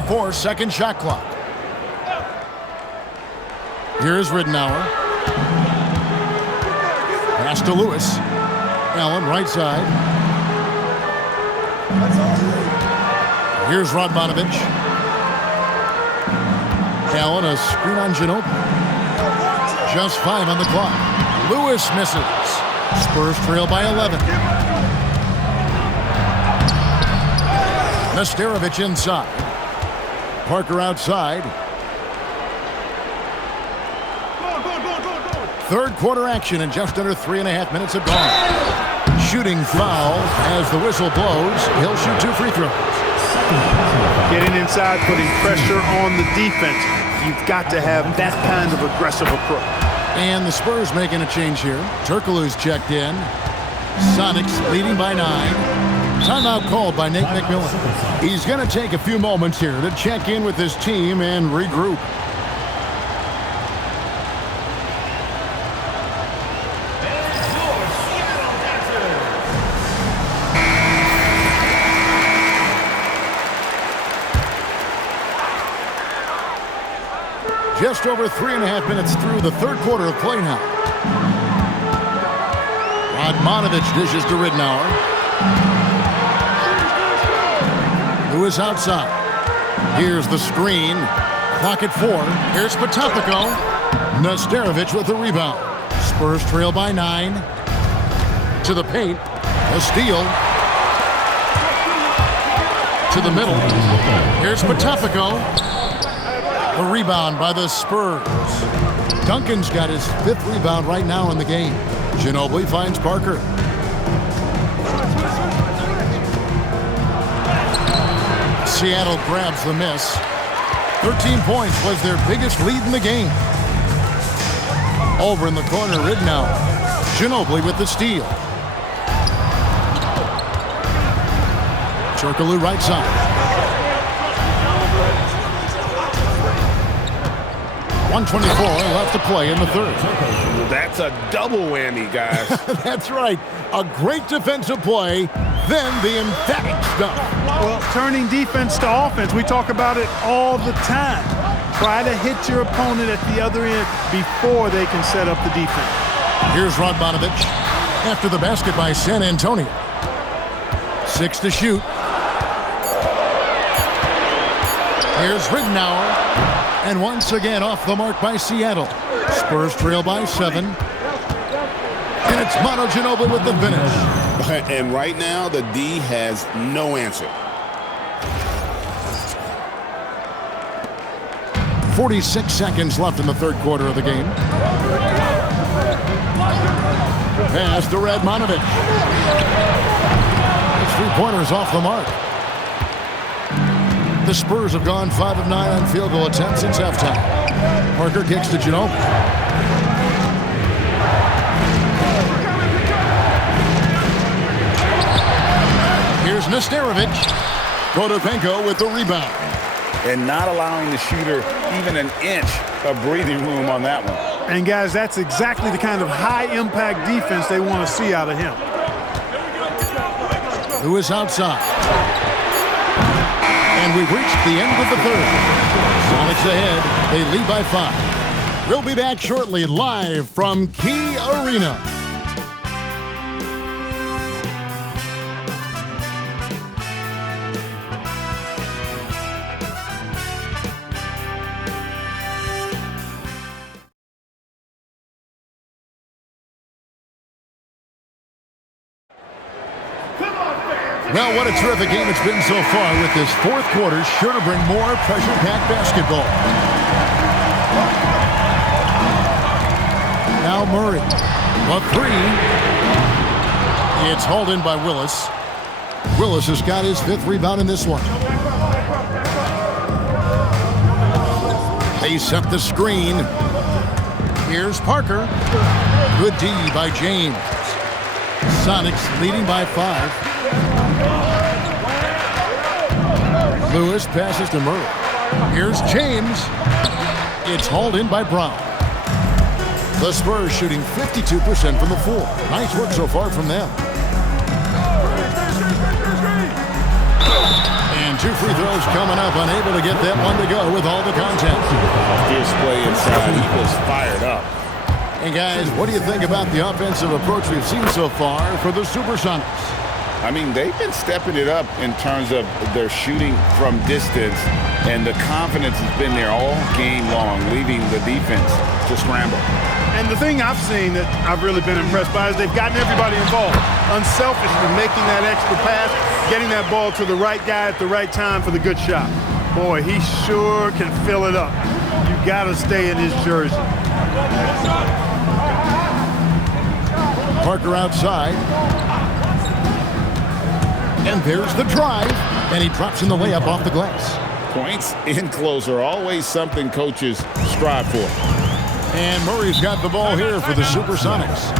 24-second shot clock. Here's Ridenour. Pass to Lewis. Allen, right side. Here's Radmanovich. Allen, a screen on Ginobili. Just 5 on the clock. Lewis misses. Spurs trail by 11. Nesterovic inside. Parker outside. Third quarter action and just under 3.5 minutes have gone. Shooting foul as the whistle blows. He'll shoot 2 free throws. Getting inside, putting pressure on the defense. You've got to have that kind of aggressive approach. And the Spurs making a change here. Turkoglu's checked in. Sonics leading by 9. Timeout called by Nate McMillan. He's going to take a few moments here to check in with his team and regroup. Just over 3.5 minutes through the third quarter of play now. Radmanovich dishes to Ridenour. Lewis outside. Here's the screen. Clock at 4. Here's Potapico. Nesterovic with the rebound. Spurs trail by 9. To the paint. A steal. To the middle. Here's Potapico. The rebound by the Spurs. Duncan's got his 5th rebound right now in the game. Ginobili finds Parker. Seattle grabs the miss. 13 points was their biggest lead in the game. Over in the corner, Ridenour. Ginobili with the steal. Turkoglu right side. 1:24 left to play in the third. That's a double whammy, guys. That's right. A great defensive play, then the emphatic stuff. Well, turning defense to offense, we talk about it all the time. Try to hit your opponent at the other end before they can set up the defense. Here's Radmanovich after the basket by San Antonio. 6 to shoot. Here's Ridenour. And once again off the mark by Seattle. Spurs trail by 7. And it's Manu Ginobili with the finish. And right now, the D has no answer. 46 seconds left in the third quarter of the game. Pass to Radmanovich. His 3-pointers off the mark. The Spurs have gone 5 of 9 on field goal attempts since halftime. Parker kicks to Ginobili. Here's Nesterovic. Potapico with the rebound. And not allowing the shooter even an inch of breathing room on that one. And guys, that's exactly the kind of high-impact defense they want to see out of him. Lewis outside. And we've reached the end of the third. Sonics ahead. They lead by 5. We'll be back shortly live from Key Arena. Well, what a terrific game it's been so far, with this fourth quarter sure to bring more pressure-packed basketball. Now Murray. A 3. It's hauled in by Willis. Willis has got his 5th rebound in this one. They set the screen. Here's Parker. Good D by James. Sonics leading by 5. Lewis passes to Murray. Here's James. It's hauled in by Brown. The Spurs shooting 52% from the floor. Nice work so far from them. And two free throws coming up, unable to get that one to go with all the contact. Fierce play inside. He was fired up. And guys, what do you think about the offensive approach we've seen so far for the Supersonics? I mean, they've been stepping it up in terms of their shooting from distance, and the confidence has been there all game long, leaving the defense to scramble. And the thing I've seen that I've really been impressed by is they've gotten everybody involved. Unselfishly making that extra pass, getting that ball to the right guy at the right time for the good shot. Boy, he sure can fill it up. You got to stay in his jersey. Parker outside. And there's the drive. And he drops in the layup off the glass. Points in close are always something coaches strive for. And Murray's got the ball here for the Supersonics.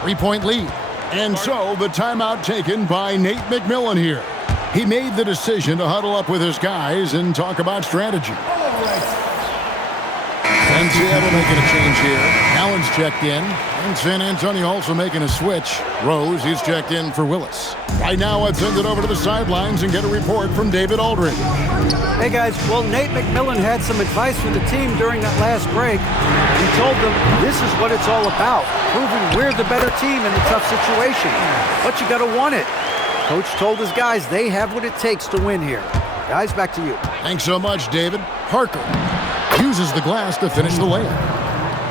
3-point lead. And so the timeout taken by Nate McMillan here. He made the decision to huddle up with his guys and talk about strategy. And Seattle making a change here. Allen's checked in. And San Antonio also making a switch. Rose, he's checked in for Willis. Right now, let's send it over to the sidelines and get a report from David Aldridge. Hey, guys. Well, Nate McMillan had some advice for the team during that last break. He told them this is what it's all about, proving we're the better team in a tough situation. But you got to want it. Coach told his guys they have what it takes to win here. Guys, back to you. Thanks so much, David. Parker uses the glass to finish the layup.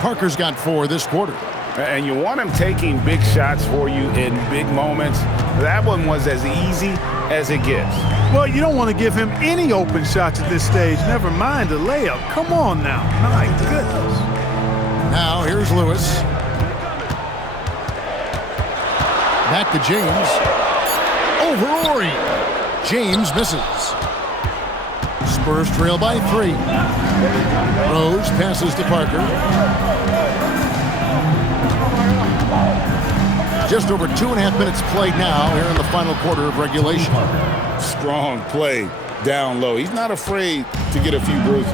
Parker's got 4 this quarter. And you want him taking big shots for you in big moments. That one was as easy as it gets. Well, you don't want to give him any open shots at this stage. Never mind a layup. Come on now. My goodness. Now, here's Lewis. Back to James. Over Ori. James misses. Spurs trail by 3. Rose passes to Parker. Just over 2.5 minutes played now here in the final quarter of regulation. Strong play down low. He's not afraid to get a few bruises.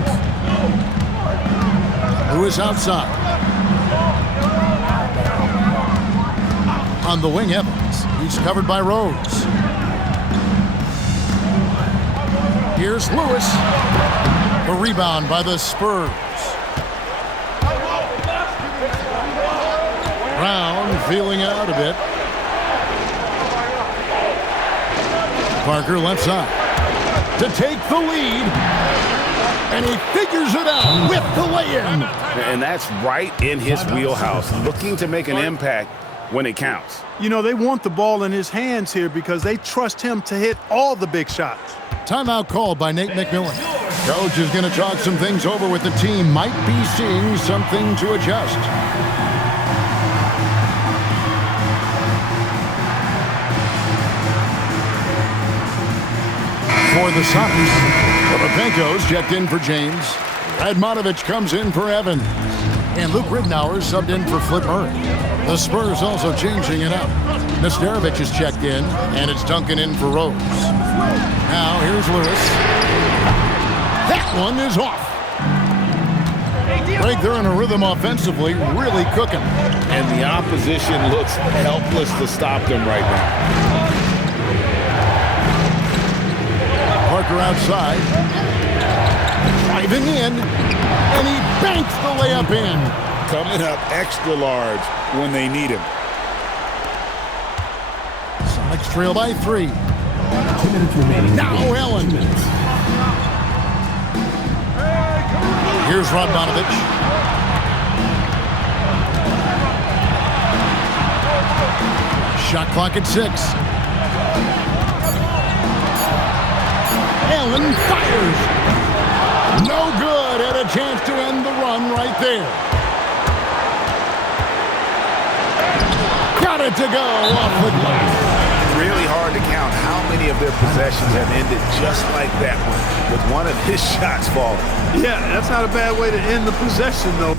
Lewis outside. On the wing, Evans. He's covered by Rose. Here's Lewis. The rebound by the Spurs. Brown feeling out a bit. Parker left side to take the lead. And he figures it out with the lay-in. And that's right in his wheelhouse, looking to make an impact when it counts. You know, they want the ball in his hands here because they trust him to hit all the big shots. Timeout called by Nate McMillan. Coach is going to talk some things over with the team. Might be seeing something to adjust. For the Sox, Potapenko's checked in for James. Radmanovich comes in for Evans. And Luke Ridnour subbed in for Flip Murray. The Spurs also changing it up. Nesterovic is checked in, and it's Duncan in for Rose. Now here's Lewis. That one is off. Greg, they're in a rhythm offensively, really cooking. And the opposition looks helpless to stop them right now. Parker outside. Driving in, and he banks the layup in. Coming up extra large when they need him. Sonics trail by 3. 2 minutes remaining. Now Allen. Here's Radmanovich. Shot clock at 6. Allen fires. No good. Had a chance to end the run right there. Got it to go off the glass. Really hard to count how many of their possessions have ended just like that one, with one of his shots falling. Yeah, that's not a bad way to end the possession, though.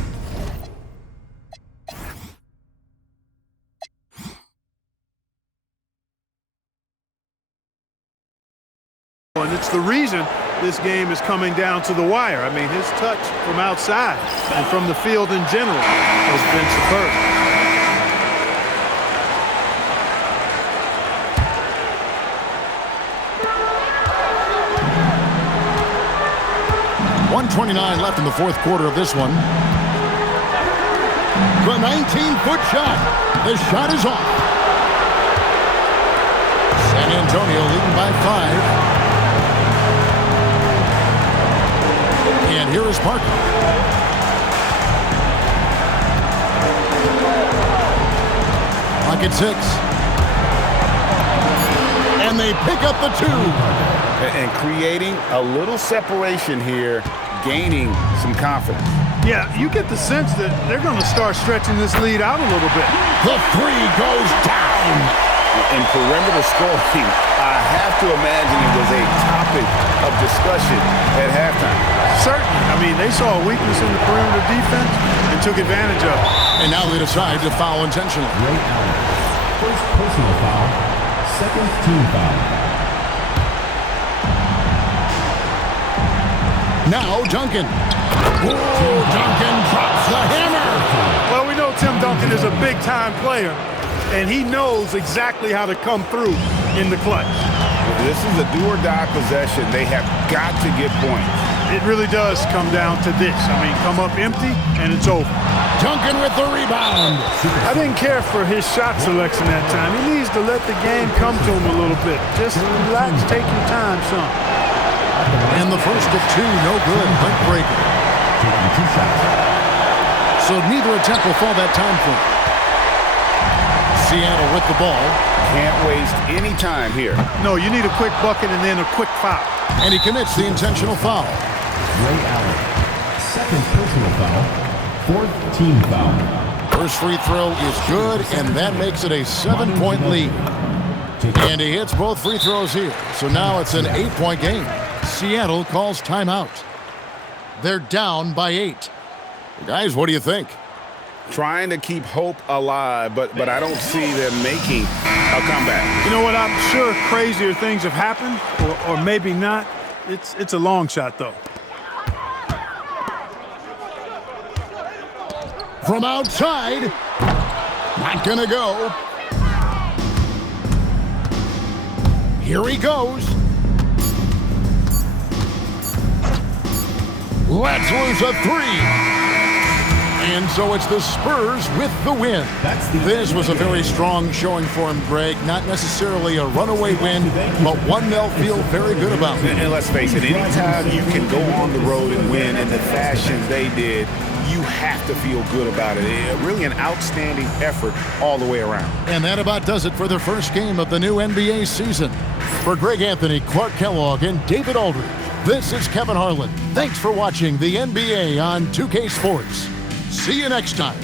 And it's the reason this game is coming down to the wire. I mean, his touch from outside and from the field in general has been superb. 1:29 left in the fourth quarter of this one. The 19-foot shot. The shot is off. San Antonio leading by 5. And here is Parker. Pocket 6. And they pick up the 2. And creating a little separation here, gaining some confidence. Yeah, you get the sense that they're going to start stretching this lead out a little bit. The 3 goes down. In perimeter scoring, I have to imagine it was a topic of discussion at halftime. Certainly. I mean, they saw a weakness in the perimeter defense and took advantage of it. And now they decide to foul intentionally. Ray Allen. First personal foul. Second team foul. Now Duncan. Oh, Duncan drops the hammer. Well, we know Tim Duncan is a big-time player, and he knows exactly how to come through in the clutch. This is a do-or-die possession. They have got to get points. It really does come down to this. I mean, come up empty, and it's over. Duncan with the rebound. I didn't care for his shot selection that time. He needs to let the game come to him a little bit. Just relax, take your time, son. And the first of 2, no good. Link breaker. Taking 2 shots. So neither attempt will fall that time frame. Seattle with the ball. Can't waste any time here. No, you need a quick bucket and then a quick foul. And he commits the intentional foul. Ray Allen. Second personal foul. Fourth team foul. First free throw is good, and that makes it a 7-point lead. And he hits both free throws here. So now it's an 8-point game. Seattle calls timeout. They're down by 8. Guys, what do you think? Trying to keep hope alive, but I don't see them making a comeback. You know what? I'm sure crazier things have happened, or maybe not. It's a long shot, though. From outside. Not gonna go. Here he goes. Let's lose a 3. And so it's the Spurs with the win. This was a very strong showing for him, Greg. Not necessarily a runaway win, but one they'll feel very good about. And let's face it, anytime you can go on the road and win in the fashion they did, you have to feel good about it. Really an outstanding effort all the way around. And that about does it for the first game of the new NBA season. For Greg Anthony, Clark Kellogg, and David Aldridge, this is Kevin Harlan. Thanks for watching the NBA on 2K Sports. See you next time.